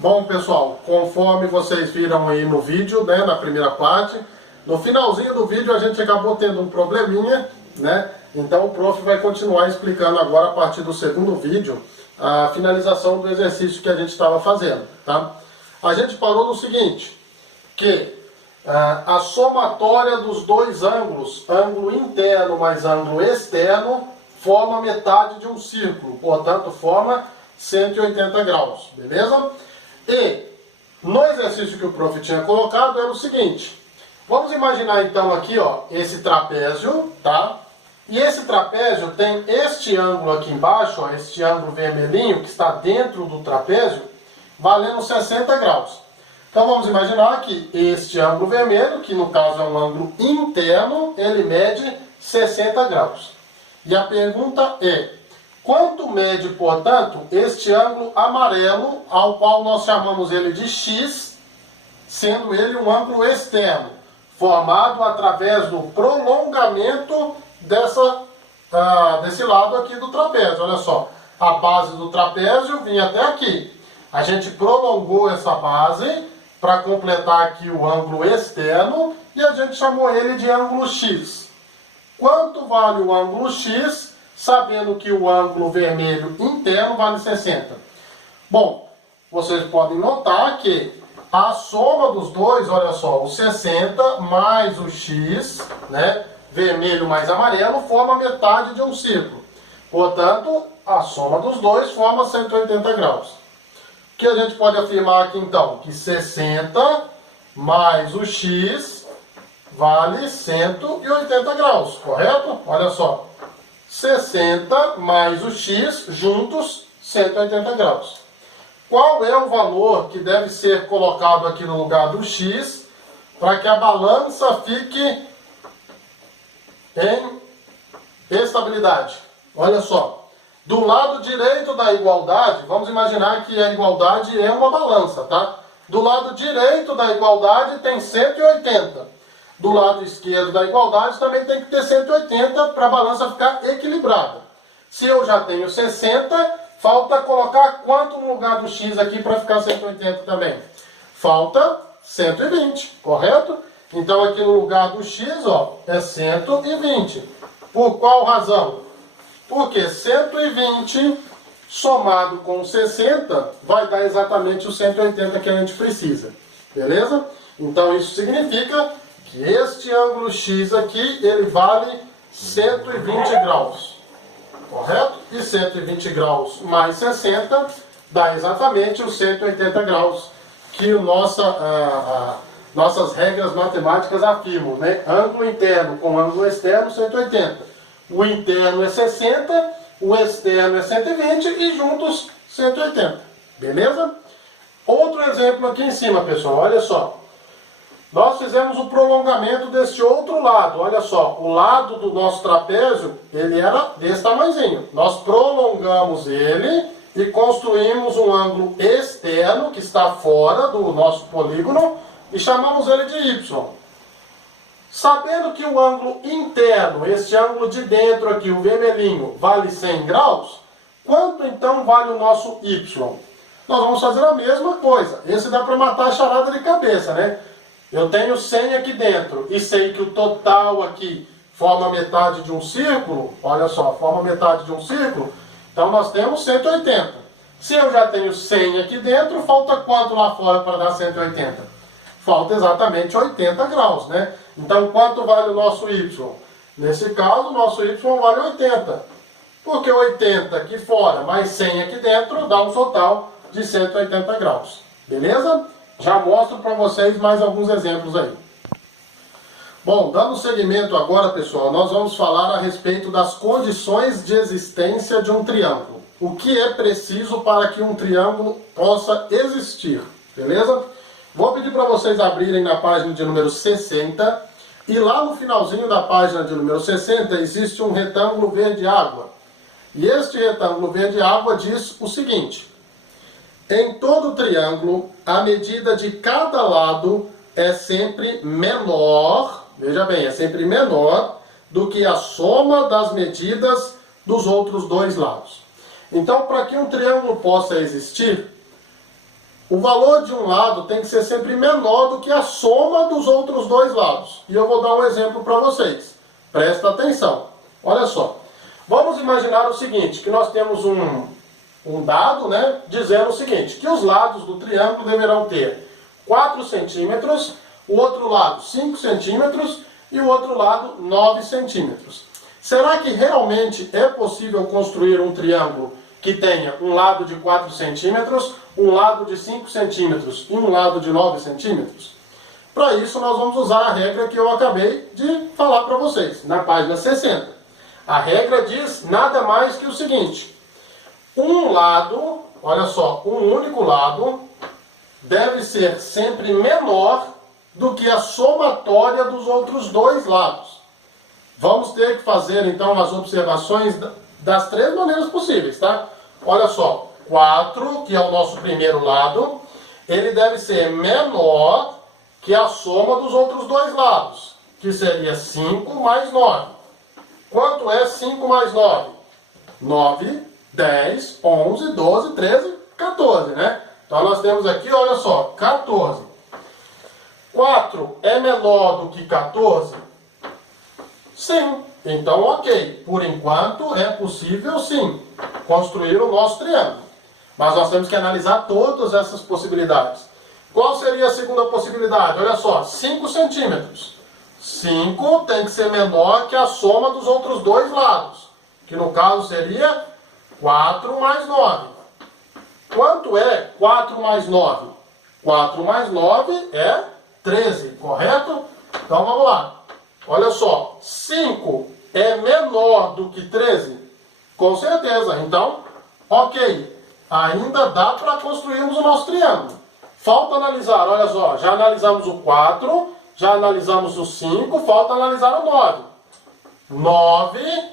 Bom, pessoal, conforme vocês viram aí no vídeo, né, na primeira parte, no finalzinho do vídeo a gente acabou tendo um probleminha, né? Então o prof vai continuar explicando agora, a partir do segundo vídeo, a finalização do exercício que a gente estava fazendo, tá? A gente parou no seguinte, que a somatória dos dois ângulos, ângulo interno mais ângulo externo, forma metade de um círculo, portanto forma 180 graus, beleza? E no exercício que o prof tinha colocado era o seguinte, vamos imaginar então aqui, ó, esse trapézio, tá? E esse trapézio tem este ângulo aqui embaixo, ó, este ângulo vermelhinho que está dentro do trapézio, valendo 60 graus. Então vamos imaginar que este ângulo vermelho, que no caso é um ângulo interno, ele mede 60 graus. E a pergunta é, quanto mede, portanto, este ângulo amarelo, ao qual nós chamamos ele de x, sendo ele um ângulo externo, formado através do prolongamento desse lado aqui do trapézio. Olha só, a base do trapézio vinha até aqui. A gente prolongou essa base para completar aqui o ângulo externo e a gente chamou ele de ângulo x. Quanto vale o ângulo x, sabendo que o ângulo vermelho interno vale 60? Bom, vocês podem notar que a soma dos dois, olha só, o 60 mais o x, né, vermelho mais amarelo, forma metade de um círculo. Portanto, a soma dos dois forma 180 graus. O que a gente pode afirmar aqui então? Que 60 mais o x vale 180 graus, correto? Olha só, 60 mais o x juntos, 180 graus. Qual é o valor que deve ser colocado aqui no lugar do x para que a balança fique em estabilidade? Olha só, do lado direito da igualdade, vamos imaginar que a igualdade é uma balança, tá? Do lado direito da igualdade tem 180. Do lado esquerdo da igualdade também tem que ter 180 para a balança ficar equilibrada. Se eu já tenho 60, falta colocar quanto no lugar do x aqui para ficar 180 também? Falta 120, correto? Então aqui no lugar do x, ó, é 120. Por qual razão? Porque 120 somado com 60 vai dar exatamente os 180 que a gente precisa. Beleza? Então isso significa que este ângulo x aqui, ele vale 120 graus. Correto? E 120 graus mais 60 dá exatamente os 180 graus que nossas regras matemáticas afirmam, né? Ângulo interno com ângulo externo, 180. O interno é 60, o externo é 120 e juntos 180. Beleza? Outro exemplo aqui em cima, pessoal. Olha só. Nós fizemos o prolongamento desse outro lado. Olha só, o lado do nosso trapézio, ele era desse tamanhozinho. Nós prolongamos ele e construímos um ângulo externo que está fora do nosso polígono e chamamos ele de y. Sabendo que o ângulo interno, este ângulo de dentro aqui, o vermelhinho, vale 100 graus, quanto então vale o nosso y? Nós vamos fazer a mesma coisa. Esse dá para matar a charada de cabeça, né? Eu tenho 100 aqui dentro e sei que o total aqui forma metade de um círculo. Olha só, forma metade de um círculo. Então nós temos 180. Se eu já tenho 100 aqui dentro, falta quanto lá fora para dar 180? Falta exatamente 80 graus, né? Então quanto vale o nosso y? Nesse caso, o nosso y vale 80. Porque 80 aqui fora mais 100 aqui dentro dá um total de 180 graus. Beleza? Já mostro para vocês mais alguns exemplos aí. Bom, dando seguimento agora, pessoal, nós vamos falar a respeito das condições de existência de um triângulo. O que é preciso para que um triângulo possa existir, beleza? Vou pedir para vocês abrirem na página de número 60, e lá no finalzinho da página de número 60 existe um retângulo verde água. E este retângulo verde água diz o seguinte: em todo triângulo, a medida de cada lado é sempre menor, veja bem, é sempre menor do que a soma das medidas dos outros dois lados. Então, para que um triângulo possa existir, O valor de um lado tem que ser sempre menor do que a soma dos outros dois lados. E eu vou dar um exemplo para vocês. Presta atenção. Olha só. Vamos imaginar o seguinte, que nós temos um dado, né, dizendo o seguinte, que os lados do triângulo deverão ter 4 centímetros, o outro lado 5 centímetros e o outro lado 9 centímetros. Será que realmente é possível construir um triângulo que tenha um lado de 4 centímetros, um lado de 5 centímetros e um lado de 9 centímetros? Para isso nós vamos usar a regra que eu acabei de falar para vocês, na página 60. A regra diz nada mais que o seguinte: um lado, olha só, um único lado deve ser sempre menor do que a somatória dos outros dois lados. Vamos ter que fazer então as observações das 3 maneiras possíveis, tá? Olha só, 4, que é o nosso primeiro lado, ele deve ser menor que a soma dos outros dois lados, que seria 5 mais 9. Quanto é 5 mais 9? 9, 10, 11, 12, 13, 14, né? Então nós temos aqui, olha só, 14. 4 é menor do que 14? Sim. Então, ok. Por enquanto, é possível, sim, construir o nosso triângulo. Mas nós temos que analisar todas essas possibilidades. Qual seria a segunda possibilidade? Olha só, 5 centímetros. 5 tem que ser menor que a soma dos outros dois lados, que no caso seria 4 mais 9. Quanto é 4 mais 9? 4 mais 9 é 13, correto? Então vamos lá. Olha só, 5 é menor do que 13? Com certeza. Então, ok. Ainda dá para construirmos o nosso triângulo. Falta analisar, olha só, já analisamos o 4, já analisamos o 5, falta analisar o 9. 9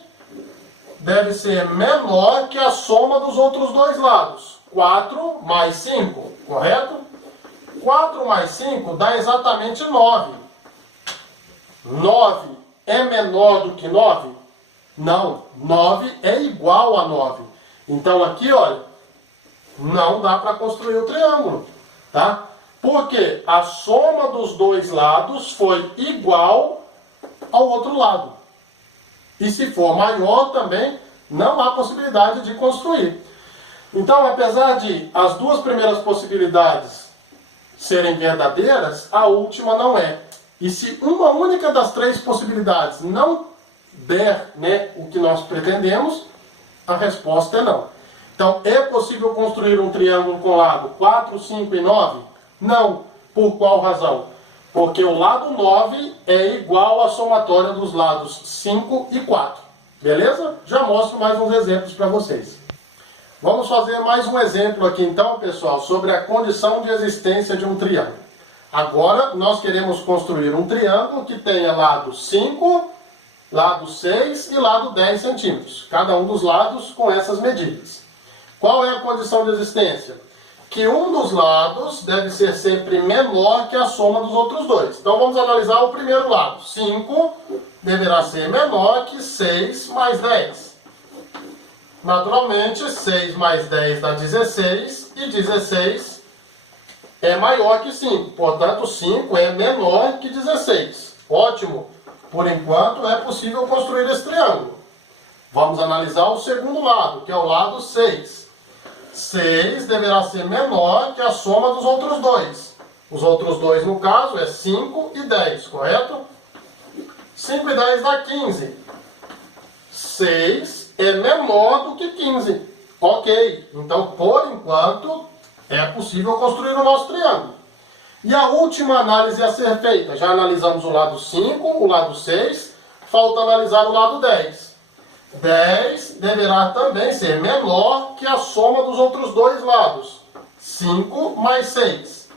deve ser menor que a soma dos outros dois lados. 4 mais 5, correto? 4 mais 5 dá exatamente 9. 9 é menor do que 9? Não, 9 é igual a 9. Então aqui, olha, não dá para construir o triângulo, tá? Porque a soma dos dois lados foi igual ao outro lado. E se for maior também, não há possibilidade de construir. Então, apesar de as duas primeiras possibilidades serem verdadeiras, a última não é. E se uma única das 3 possibilidades não der, né, o que nós pretendemos, a resposta é não. Então, é possível construir um triângulo com lado 4, 5 e 9? Não. Por qual razão? Porque o lado 9 é igual à somatória dos lados 5 e 4. Beleza? Já mostro mais uns exemplos para vocês. Vamos fazer mais um exemplo aqui então, pessoal, sobre a condição de existência de um triângulo. Agora, nós queremos construir um triângulo que tenha lado 5, lado 6 e lado 10 centímetros. Cada um dos lados com essas medidas. Qual é a condição de existência? Que um dos lados deve ser sempre menor que a soma dos outros dois. Então vamos analisar o primeiro lado. 5 deverá ser menor que 6 mais 10. Naturalmente, 6 mais 10 dá 16 e 16 é maior que 5. Portanto, 5 é menor que 16. Ótimo! Por enquanto, é possível construir esse triângulo. Vamos analisar o segundo lado, que é o lado 6. 6 deverá ser menor que a soma dos outros dois. Os outros dois, no caso, é 5 e 10, correto? 5 e 10 dá 15. 6 é menor do que 15. Ok, então, por enquanto, é possível construir o nosso triângulo. E a última análise a ser feita. Já analisamos o lado 5, o lado 6, falta analisar o lado 10. 10 deverá também ser menor que a soma dos outros dois lados. 5 mais 6.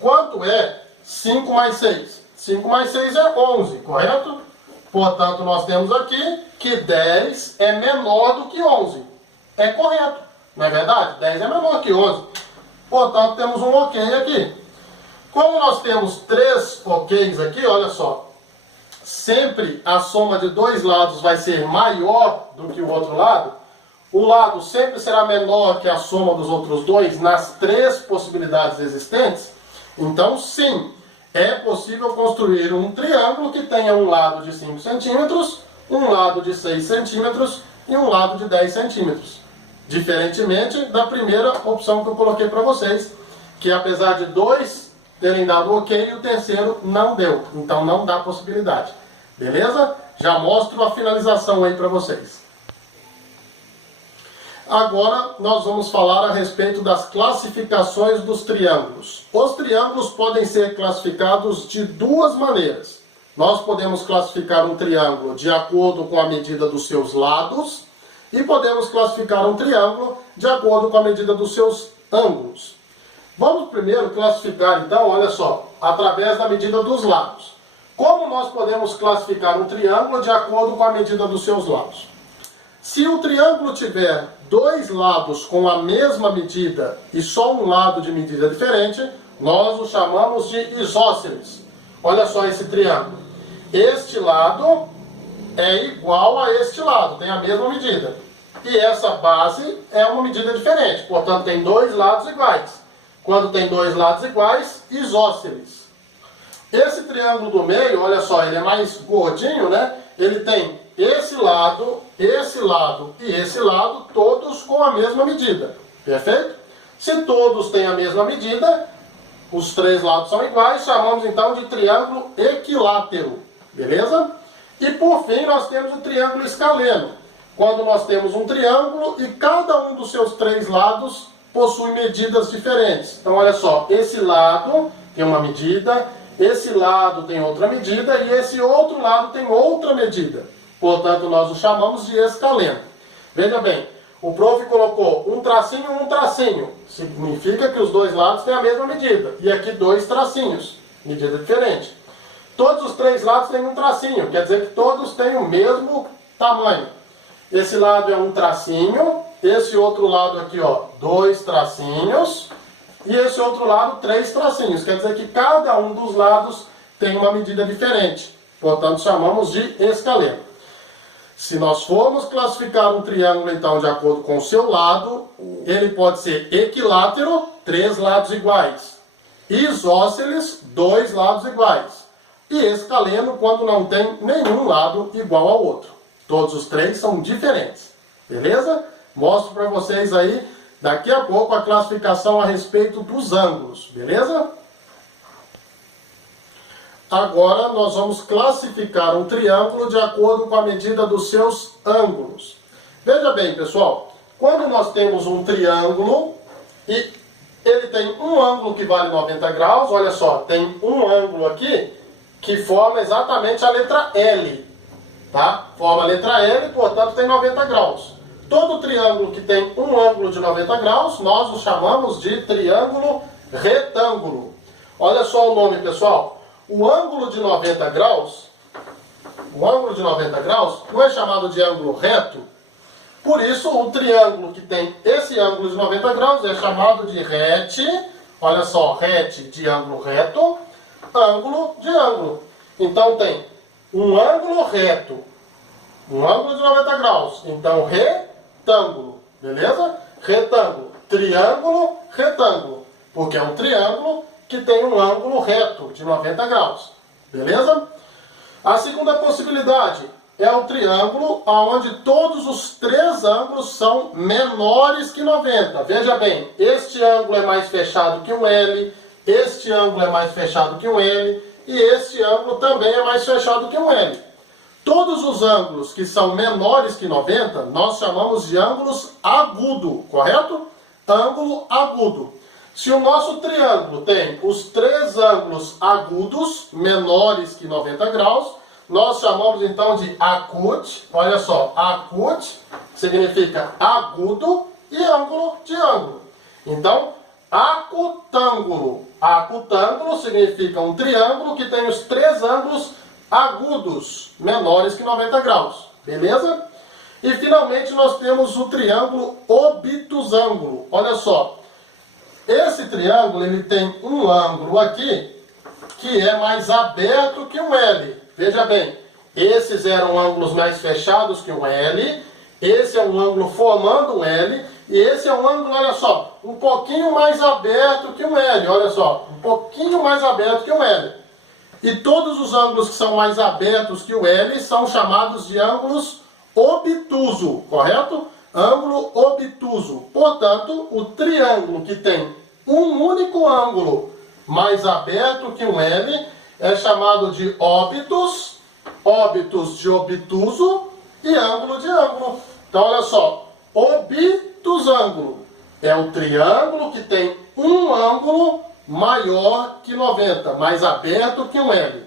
Quanto é 5 mais 6? 5 mais 6 é 11, correto? Portanto, nós temos aqui que 10 é menor do que 11. É correto, não é verdade? 10 é menor que 11. Portanto, temos um ok aqui. Como nós temos 3 oks aqui, olha só. Sempre a soma de dois lados vai ser maior do que o outro lado. o lado sempre será menor que a soma dos outros dois nas três possibilidades existentes, então sim, é possível construir um triângulo que tenha um lado de 5 centímetros, um lado de 6 centímetros e um lado de 10 centímetros. Diferentemente da primeira opção que eu coloquei para vocês, que apesar de dois terem dado ok, o terceiro não deu. Então não dá possibilidade. Beleza? Já mostro a finalização aí para vocês. Agora nós vamos falar a respeito das classificações dos triângulos. Os triângulos podem ser classificados de duas maneiras. Nós podemos classificar um triângulo de acordo com a medida dos seus lados e podemos classificar um triângulo de acordo com a medida dos seus ângulos. Vamos primeiro classificar, então, olha só, através da medida dos lados. Como nós podemos classificar um triângulo de acordo com a medida dos seus lados? Se o triângulo tiver dois lados com a mesma medida e só um lado de medida diferente, nós o chamamos de isósceles. Olha só esse triângulo. Este lado é igual a este lado, tem a mesma medida. E essa base é uma medida diferente, portanto tem dois lados iguais. Quando tem dois lados iguais, isósceles. Esse triângulo do meio, olha só, ele é mais gordinho, né? Ele tem esse lado e esse lado, todos com a mesma medida. Perfeito? Se todos têm a mesma medida, os três lados são iguais, chamamos então de triângulo equilátero. Beleza? E por fim, nós temos o triângulo escaleno. Quando nós temos um triângulo e cada um dos seus três lados possui medidas diferentes. Então, olha só, esse lado tem uma medida, esse lado tem outra medida e esse outro lado tem outra medida. Portanto, nós o chamamos de escaleno. Veja bem, o prof colocou um tracinho. Significa que os dois lados têm a mesma medida. E aqui dois tracinhos, medida diferente. Todos os três lados têm um tracinho, quer dizer que todos têm o mesmo tamanho. Esse lado é um tracinho, esse outro lado aqui, ó, dois tracinhos, e esse outro lado, três tracinhos. Quer dizer que cada um dos lados tem uma medida diferente. Portanto, chamamos de escaleno. Se nós formos classificar um triângulo, então, de acordo com o seu lado, ele pode ser equilátero, três lados iguais. Isósceles, dois lados iguais. E escaleno, quando não tem nenhum lado igual ao outro. Todos os três são diferentes. Beleza? Mostro para vocês aí, daqui a pouco, a classificação a respeito dos ângulos. Beleza? Agora nós vamos classificar um triângulo de acordo com a medida dos seus ângulos. Veja bem, pessoal, quando nós temos um triângulo e ele tem um ângulo que vale 90 graus, olha só, tem um ângulo aqui que forma exatamente a letra L, tá? Forma a letra L, portanto tem 90 graus. Todo triângulo que tem um ângulo de 90 graus, nós o chamamos de triângulo retângulo. Olha só o nome, pessoal. O ângulo de 90 graus não é chamado de ângulo reto, por isso o triângulo que tem esse ângulo de 90 graus é chamado de rete, olha só, rete de ângulo reto, ângulo de ângulo. Então tem um ângulo reto, um ângulo de 90 graus, então retângulo, beleza? Retângulo, triângulo, retângulo, porque é um triângulo que tem um ângulo reto de 90 graus. Beleza? A segunda possibilidade é o triângulo onde todos os três ângulos são menores que 90. Veja bem, este ângulo é mais fechado que um L, este ângulo é mais fechado que um L e este ângulo também é mais fechado que um L. Todos os ângulos que são menores que 90, nós chamamos de ângulos agudo, correto? Ângulo agudo. Se o nosso triângulo tem os três ângulos agudos, menores que 90 graus, nós chamamos então de acute. Olha só, acute significa agudo e ângulo de ângulo. Então, acutângulo. Acutângulo significa um triângulo que tem os três ângulos agudos, menores que 90 graus. Beleza? E finalmente nós temos o triângulo obtusângulo. Olha só. Esse triângulo ele tem um ângulo aqui que é mais aberto que um L. Veja bem, esses eram ângulos mais fechados que um L, esse é um ângulo formando um L, e esse é um ângulo, olha só, um pouquinho mais aberto que um L, olha só, um pouquinho mais aberto que um L. E todos os ângulos que são mais abertos que o L são chamados de ângulos obtuso, correto? Ângulo obtuso. Portanto, o triângulo que tem um único ângulo mais aberto que um L é chamado de óbitus, óbitus de obtuso e ângulo de ângulo. Então, olha só, obtusângulo é o triângulo que tem um ângulo maior que 90, mais aberto que um L.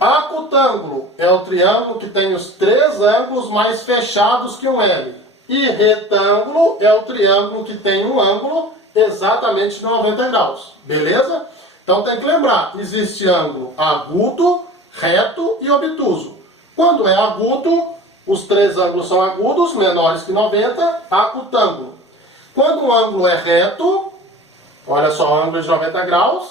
Acutângulo é o triângulo que tem os três ângulos mais fechados que um L. E retângulo é o triângulo que tem um ângulo exatamente de 90 graus. Beleza? Então tem que lembrar, existe ângulo agudo, reto e obtuso. Quando é agudo, os três ângulos são agudos, menores que 90, acutângulo. Quando o ângulo é reto, olha só, ângulo de 90 graus,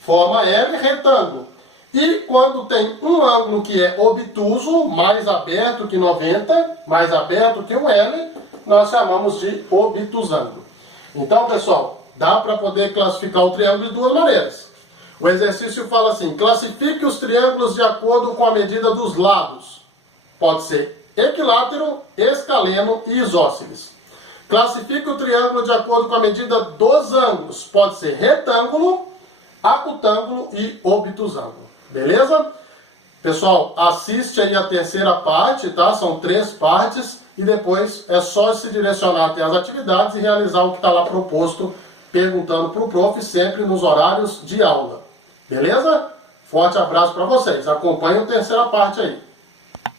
forma L, retângulo. E quando tem um ângulo que é obtuso, mais aberto que 90, mais aberto que um L, nós chamamos de obtusângulo. Então, pessoal, dá para poder classificar o triângulo de duas maneiras. O exercício fala assim, classifique os triângulos de acordo com a medida dos lados. Pode ser equilátero, escaleno e isósceles. Classifique o triângulo de acordo com a medida dos ângulos. Pode ser retângulo, acutângulo e obtusângulo. Beleza? Pessoal, assiste aí a terceira parte, tá? São 3 partes e depois é só se direcionar até as atividades e realizar o que está lá proposto, perguntando para o prof, sempre nos horários de aula. Beleza? Forte abraço para vocês. Acompanhem a terceira parte aí.